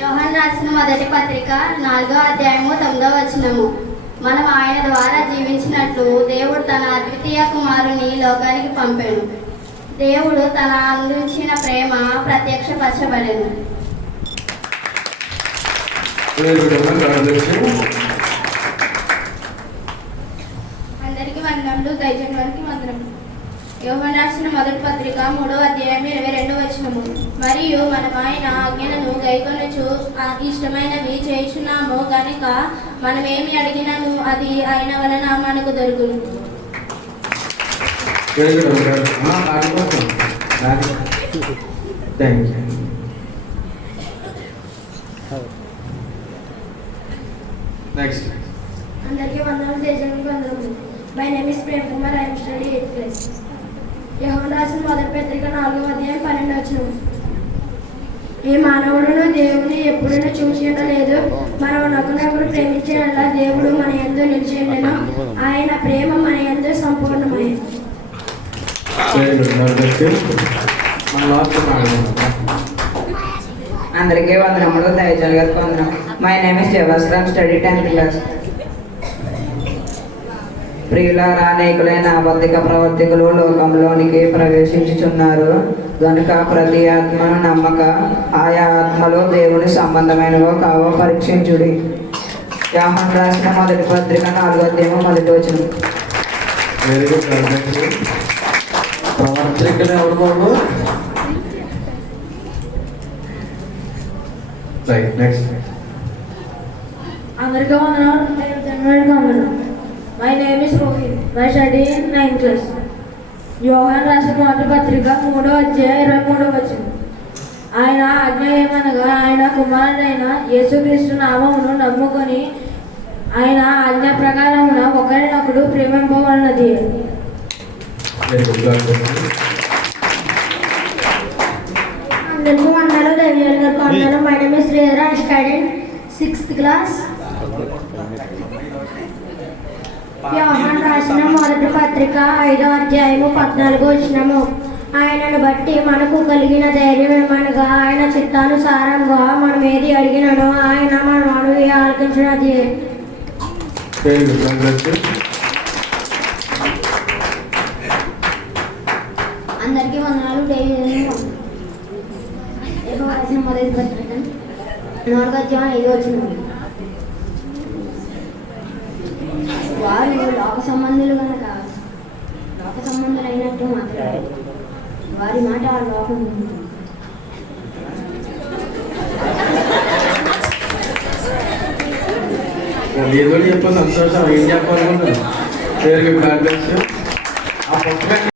యోహాను రాసిన మొదటి పత్రిక 4వ అధ్యాయము 9వ వచనము. మనం ఆయన ద్వారా జీవించినట్లు దేవుడు తన అద్వితీయ కుమారుని లోకానికి పంపాడు. దేవుడు తన అందించిన ప్రేమ ప్రత్యక్షపరచబడెను. అందరికీ వందనములు, దైవజనునికి వందనములు. యోహాను రాసిన మొదటి పత్రిక 3వ అధ్యాయం 22వ వచనము. మరియు మనం ఆయన ఆజ్ఞలను గైకొనుచు ఇష్టమైనవి చేయుచున్నాము కనుక మనం ఏమి అడిగినను అది ఆయన వలన మనకు దొరుకును. అందరికీ వందనములు, దేశానికి వందనములు. My name is Prem Kumar. I am study 8th class. Yohanu రాసిన మొదటి పత్రిక 4వ అధ్యాయం 12వ వచనం. ఈ మానవుడును దేవుని ఎప్పుడూ చూసి ఉండలేదు. మనం ఒకరినొకరు ప్రేమించేలా దేవుడు మన యందు నిలిచి ఉండెను. ఆయన ప్రేమ మన యందు సంపూర్ణమైనది. అందరికీ వందనములు, దైవజనుల గారికి వందనం. My name is Javasram, study 10th class. ప్రియులారా, అనేకులైన అబద్ధిక ప్రవర్తికులు లోకంలోనికి ప్రవేశించుచున్నారు కనుక ప్రతి ఆత్మను నమ్మక ఆయా ఆత్మలు దేవుని సంబంధమైనవో కావో పరీక్షించుడి. యోహాను రాసిన మొదటి పత్రిక 4వ అధ్యాయం 1వ వచనం. ప్రవర్తికులు ఎవరు బాబు? అందరికీ వందనాలు. My name is Rohit. My study in 9th class. Yohanu రాసిన మొదటి పత్రిక 3వ అధ్యాయం 23వ వచనం. ఆయన ఆజ్ఞ ఏమనగా ఆయన కుమారుడైన యేసుక్రీస్తు నామమును నమ్ముకొని ఆయన ఆజ్ఞ ప్రకారమున ఒకరినొకడు ప్రేమింపవలనది. అందరికీ వందనాలు, దైవజనుల గారికి వందనాలు. My name is Sridhar. I study 6th class. Yohanu రాసిన మొదటి పత్రిక 5వ అధ్యాయము 14వ వచనము. ఆయనను బట్టి మనకు కలిగిన ధైర్యం ఏమనగా ఆయన చిత్తానుసారంగా మనం ఏది అడిగినడో ఆయన మన మనవి ఆలకించినది. అందరికీ వందనాలు, రాసిన మొదటి పత్రిక 4వ అధ్యాయం 5వ వచనం. వారు లోక సంబంధులు కనుక లోక సంబంధులు అయినట్టు మాత్రమే వారి మాట ఆ లోకం ఏదో చెప్ప సంతోషం ఏం చెప్పాలనుకుంటున్నాను.